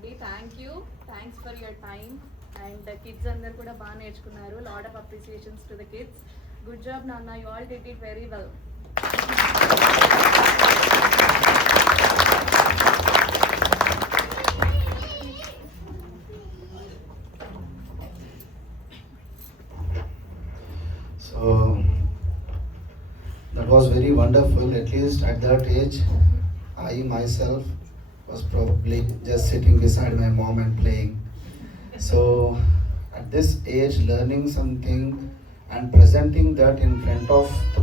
అండి. Thanks for your time. And kids అందరు కూడా బాగా నేర్చుకున్నారు. Lot of appreciations to the kids. Good job నాన్న, you all did it very well. So that was very wonderful. At least at that age, I myself was probably just sitting beside my mom and playing. So at this age, learning something and presenting that in front of the